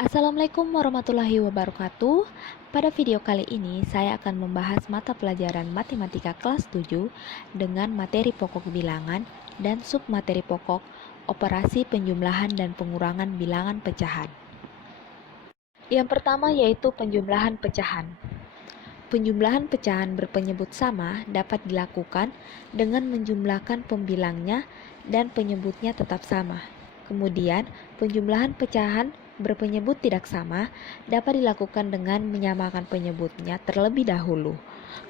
Assalamualaikum warahmatullahi wabarakatuh. Pada video kali ini saya akan membahas mata pelajaran matematika kelas 7 dengan materi pokok bilangan dan submateri pokok operasi penjumlahan dan pengurangan bilangan pecahan. Yang pertama yaitu penjumlahan pecahan. Penjumlahan pecahan berpenyebut sama dapat dilakukan dengan menjumlahkan pembilangnya dan penyebutnya tetap sama. Kemudian, penjumlahan pecahan berpenyebut tidak sama dapat dilakukan dengan menyamakan penyebutnya terlebih dahulu,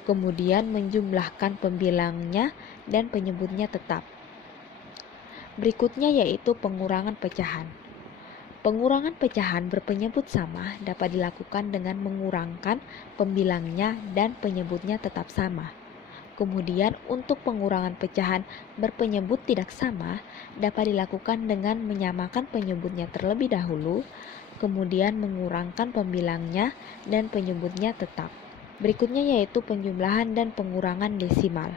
kemudian menjumlahkan pembilangnya dan penyebutnya tetap. Berikutnya yaitu pengurangan pecahan. Pengurangan pecahan berpenyebut sama dapat dilakukan dengan mengurangkan pembilangnya dan penyebutnya tetap sama. Kemudian untuk pengurangan pecahan berpenyebut tidak sama dapat dilakukan dengan menyamakan penyebutnya terlebih dahulu, kemudian mengurangkan pembilangnya dan penyebutnya tetap. Berikutnya yaitu penjumlahan dan pengurangan desimal.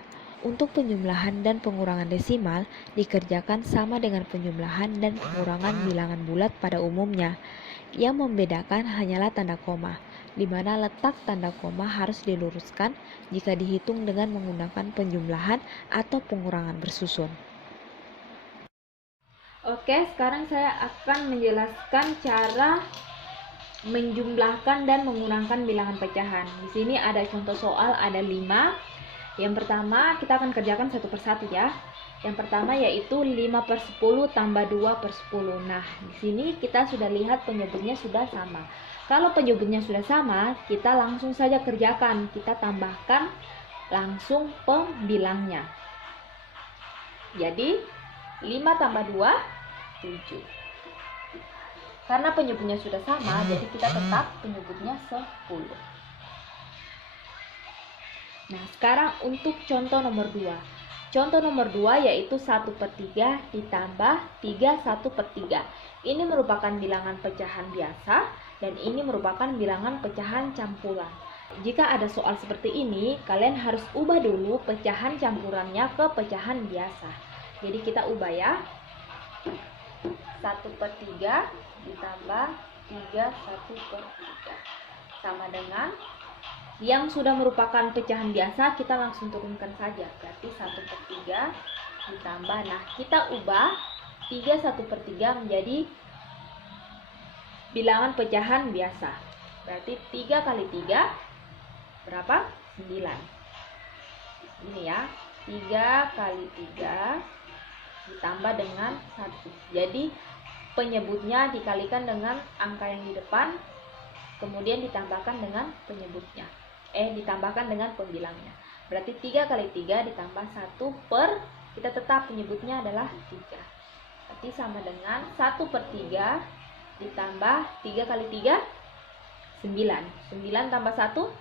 Untuk penjumlahan dan pengurangan desimal dikerjakan sama dengan penjumlahan dan pengurangan bilangan bulat pada umumnya. Yang membedakan hanyalah tanda koma, di mana letak tanda koma harus diluruskan jika dihitung dengan menggunakan penjumlahan atau pengurangan bersusun. Oke, sekarang saya akan menjelaskan cara menjumlahkan dan mengurangkan bilangan pecahan. Di sini ada contoh soal, ada 5. Yang pertama kita akan kerjakan satu persatu ya. Yang pertama yaitu 5/10 tambah 2/10. Nah, di sini kita sudah lihat penyebutnya sudah sama. Kalau penyebutnya sudah sama, kita langsung saja kerjakan. Kita tambahkan langsung pembilangnya. Jadi 5 tambah 2, 7. Karena penyebutnya sudah sama, jadi kita tetap penyebutnya 10. Nah, sekarang untuk contoh nomor 2. Contoh nomor 2 yaitu 1/3 ditambah 3 1/3. Ini merupakan bilangan pecahan biasa dan ini merupakan bilangan pecahan campuran. Jika ada soal seperti ini, kalian harus ubah dulu pecahan campurannya ke pecahan biasa. Jadi kita ubah ya. 1/3 ditambah 3 1/3 sama dengan yang sudah merupakan pecahan biasa, kita langsung turunkan saja. Berarti 1/3 ditambah, nah kita ubah 3 1/3 menjadi bilangan pecahan biasa. Berarti 3 kali 3 berapa? 9. Ini ya, 3 kali 3 ditambah dengan 1. Jadi penyebutnya dikalikan dengan angka yang di depan, kemudian ditambahkan dengan penyebutnya. Ditambahkan dengan pembilangnya. Berarti 3 kali 3 ditambah 1 per, kita tetap penyebutnya adalah 3. Berarti sama dengan 1/3 ditambah 3 kali 3, 9. 9 tambah 1,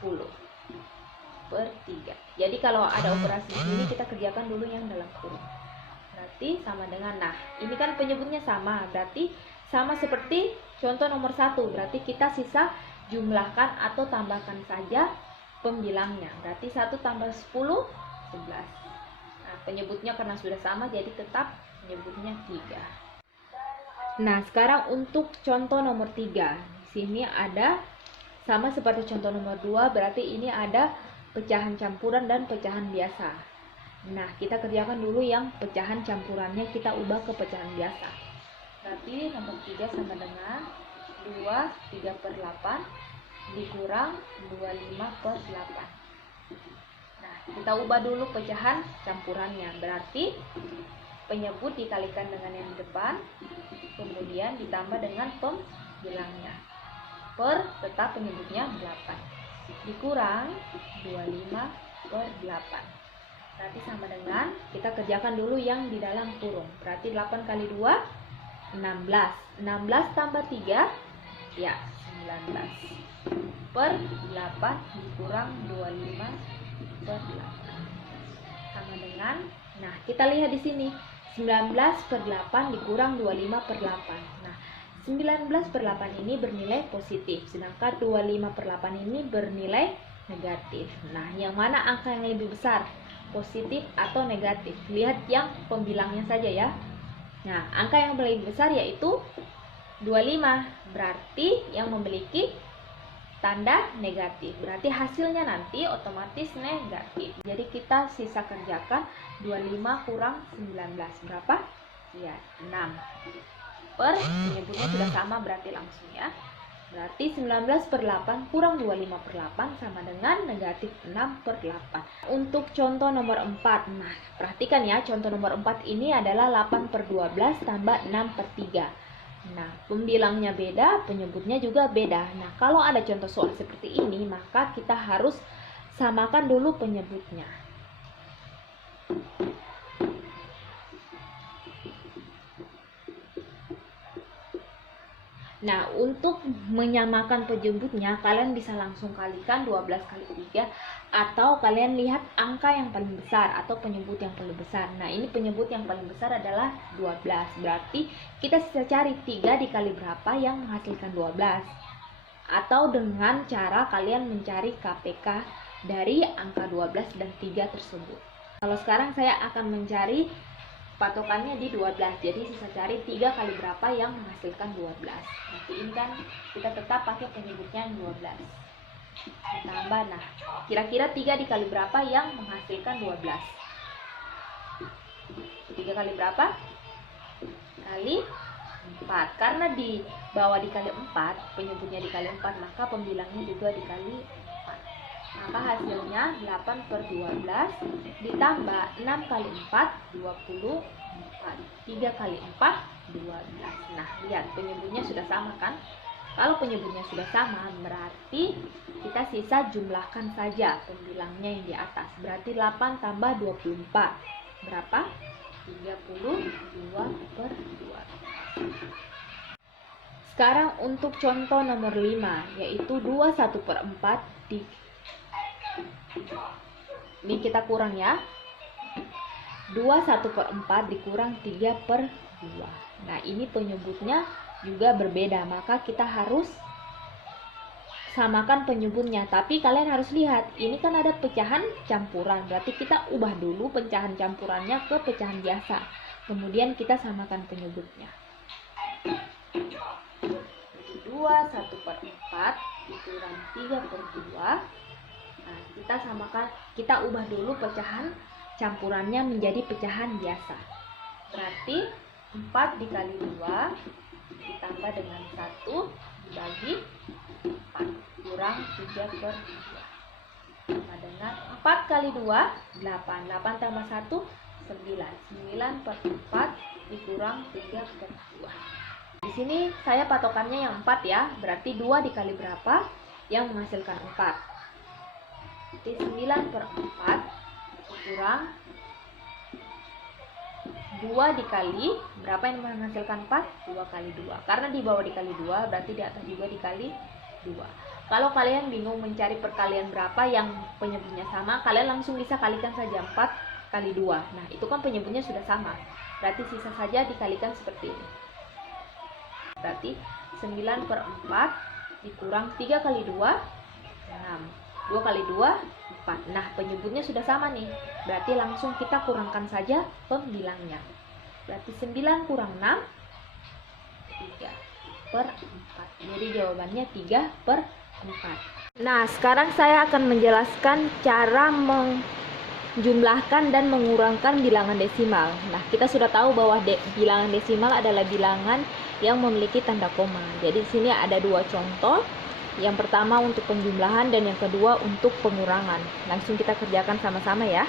10 per 3. Jadi kalau ada operasi ini kita kerjakan dulu yang dalam kurung. Berarti sama dengan, nah ini kan penyebutnya sama, berarti sama seperti contoh nomor 1. Berarti kita sisa jumlahkan atau tambahkan saja pembilangnya. Berarti 1 tambah 10, 11. Nah, penyebutnya karena sudah sama jadi tetap penyebutnya 3. Nah, sekarang untuk contoh nomor 3. Di sini ada sama seperti contoh nomor 2, berarti ini ada pecahan campuran dan pecahan biasa. Nah, kita kerjakan dulu yang pecahan campurannya, kita ubah ke pecahan biasa. Berarti nomor 3 sama dengan 2 3/8 dikurang 25/8. Nah, kita ubah dulu pecahan campurannya. Berarti penyebut dikalikan dengan yang di depan, kemudian ditambah dengan pembilangnya. Per tetap penyebutnya 8. Dikurang 25/8. Berarti sama dengan, kita kerjakan dulu yang di dalam kurung. Berarti 8 kali 2, 16. 16 tambah 3, ya 19. Per 8 dikurang 25/8. Sama dengan, nah kita lihat di sini. 19/8 dikurang 25/8. Nah, 19/8 ini bernilai positif, sedangkan 25/8 ini bernilai negatif. Nah, yang mana angka yang lebih besar? Positif atau negatif? Lihat yang pembilangnya saja ya. Nah, angka yang paling besar yaitu 25. Berarti yang memiliki tanda negatif. Berarti hasilnya nanti otomatis negatif. Jadi kita sisa kerjakan 25 kurang 19. Berapa? Ya, 6. Penyebutnya sudah sama, berarti langsung ya. Berarti 19/8 kurang 25/8 sama dengan negatif 6/8. Untuk contoh nomor 4. Nah, perhatikan ya, contoh nomor 4 ini adalah 8/12 tambah 6/3. Nah, pembilangnya beda, penyebutnya juga beda. Nah, kalau ada contoh soal seperti ini, maka kita harus samakan dulu penyebutnya. Nah, untuk menyamakan penyebutnya, kalian bisa langsung kalikan 12 kali 3, atau kalian lihat angka yang paling besar atau penyebut yang paling besar. Nah, ini penyebut yang paling besar adalah 12. Berarti kita bisa cari 3 dikali berapa yang menghasilkan 12. Atau dengan cara kalian mencari KPK dari angka 12 dan 3 tersebut. Kalau sekarang saya akan mencari patokannya di 12, jadi sisa cari 3 kali berapa yang menghasilkan 12. Nanti ini kan kita tetap pakai penyebutnya 12 ditambah. Nah, kira-kira 3 dikali berapa yang menghasilkan 12? 3 kali berapa? Kali 4. Karena di bawah dikali 4, penyebutnya dikali 4, maka pembilangnya juga dikali 4. Maka hasilnya 8/12 ditambah 6 kali 4, 24. 3 kali 4, 12. Nah, lihat penyebutnya sudah sama kan? Kalau penyebutnya sudah sama, berarti kita sisa jumlahkan saja pembilangnya yang di atas. Berarti 8 tambah 24. Berapa? 32/12. Sekarang untuk contoh nomor 5, yaitu 21/4 ini kita kurang ya. 21/4 dikurang 3/2. Nah, ini penyebutnya juga berbeda, maka kita harus samakan penyebutnya. Tapi kalian harus lihat, ini kan ada pecahan campuran, berarti kita ubah dulu pecahan campurannya ke pecahan biasa, kemudian kita samakan penyebutnya. Jadi 21/4 dikurang 3/2. Nah, kita samakan, kita ubah dulu pecahan campurannya menjadi pecahan biasa. Berarti 4 dikali 2 ditambah dengan 1 dibagi 4 kurang 3/2 sama dengan 4 kali 2 8. 8 tambah 1 9. 9/4 dikurang 3/2. Di sini saya patokannya yang 4 ya. Berarti 2 dikali berapa yang menghasilkan 4? Jadi 9/4 kurang 2 dikali berapa yang menghasilkan 4? 2 kali 2. Karena di bawah dikali 2, berarti di atas juga dikali 2. Kalau kalian bingung mencari perkalian berapa yang penyebutnya sama, kalian langsung bisa kalikan saja 4 kali 2. Nah, itu kan penyebutnya sudah sama. Berarti sisa saja dikalikan seperti ini. Berarti 9/4 dikurang 3 kali 2, 6. 2 kali 2, 4. Nah, penyebutnya sudah sama nih. Berarti langsung kita kurangkan saja pembilangnya. Berarti 9 kurang 6, 3/4. Jadi jawabannya 3/4. Nah, sekarang saya akan menjelaskan cara menjumlahkan dan mengurangkan bilangan desimal. Nah, kita sudah tahu bahwa bilangan desimal adalah bilangan yang memiliki tanda koma. Jadi di sini ada 2 contoh. Yang pertama untuk penjumlahan dan yang kedua untuk pengurangan. Langsung kita kerjakan sama-sama ya.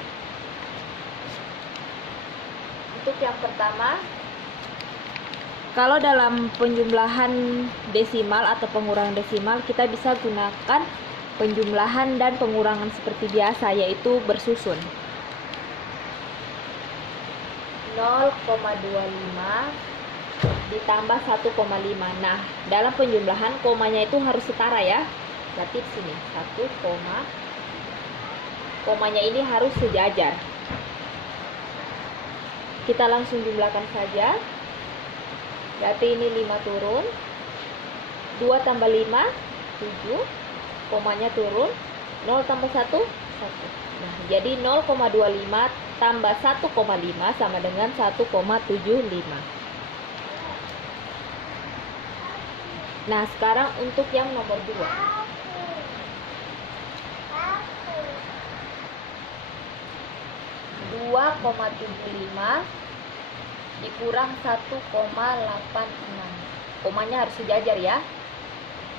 Untuk yang pertama, kalau dalam penjumlahan desimal atau pengurangan desimal, kita bisa gunakan penjumlahan dan pengurangan seperti biasa, yaitu bersusun. 0,25 ditambah 1,5. Nah, dalam penjumlahan komanya itu harus setara ya. Berarti di sini 1, komanya ini harus sejajar. Kita langsung jumlahkan saja. Berarti ini 5 turun. 2 tambah 5, 7. Komanya turun. 0 tambah 1, 1. Nah, jadi 0,25 tambah 1,5 sama dengan 1,75. Nah, sekarang untuk yang nomor 2. 2,75 dikurang 1,86. Komanya harus sejajar ya.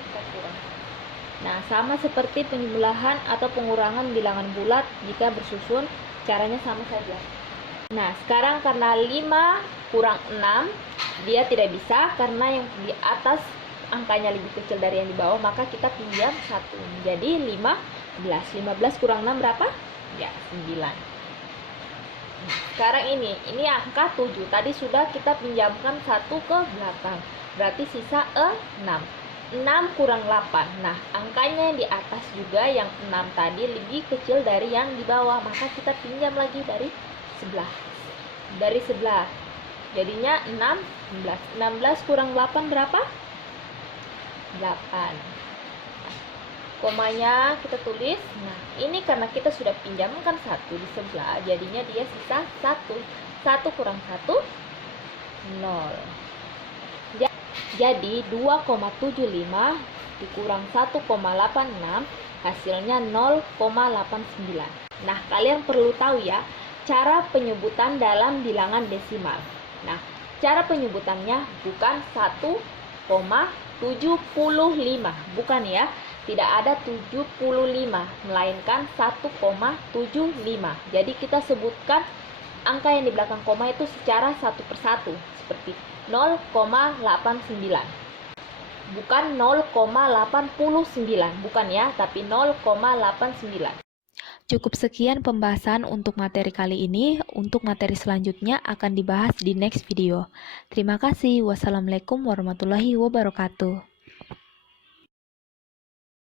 Kita kurang. Nah, sama seperti penjumlahan atau pengurangan bilangan bulat jika bersusun, caranya sama saja. Nah, sekarang karena 5 kurang 6, dia tidak bisa karena yang di atas angkanya lebih kecil dari yang di bawah, maka kita pinjam 1. Jadi 15. 15 kurang 6 berapa? Ya, 9. Sekarang ini angka 7. Tadi sudah kita pinjamkan 1 ke belakang. Berarti sisa 6. 6 kurang 8. Nah, angkanya yang di atas juga yang 6 tadi lebih kecil dari yang di bawah, maka kita pinjam lagi dari sebelah. Dari sebelah. Jadinya 16. 16 kurang 8 berapa? 8. Komanya kita tulis. Nah, ini karena kita sudah pinjamkan 1 di sebelah, jadinya dia sisa 1. 1 kurang 1, 0. Jadi 2,75 dikurang 1,86 hasilnya 0,89. Nah, kalian perlu tahu ya cara penyebutan dalam bilangan desimal. Nah, cara penyebutannya bukan 1,75, bukan ya. Tidak ada 75, melainkan 1,75. Jadi kita sebutkan angka yang di belakang koma itu secara satu persatu, seperti 0,89. Bukan 0,89, bukan ya, tapi 0,89. Cukup sekian pembahasan untuk materi kali ini. Untuk materi selanjutnya akan dibahas di next video. Terima kasih. Wassalamualaikum warahmatullahi wabarakatuh.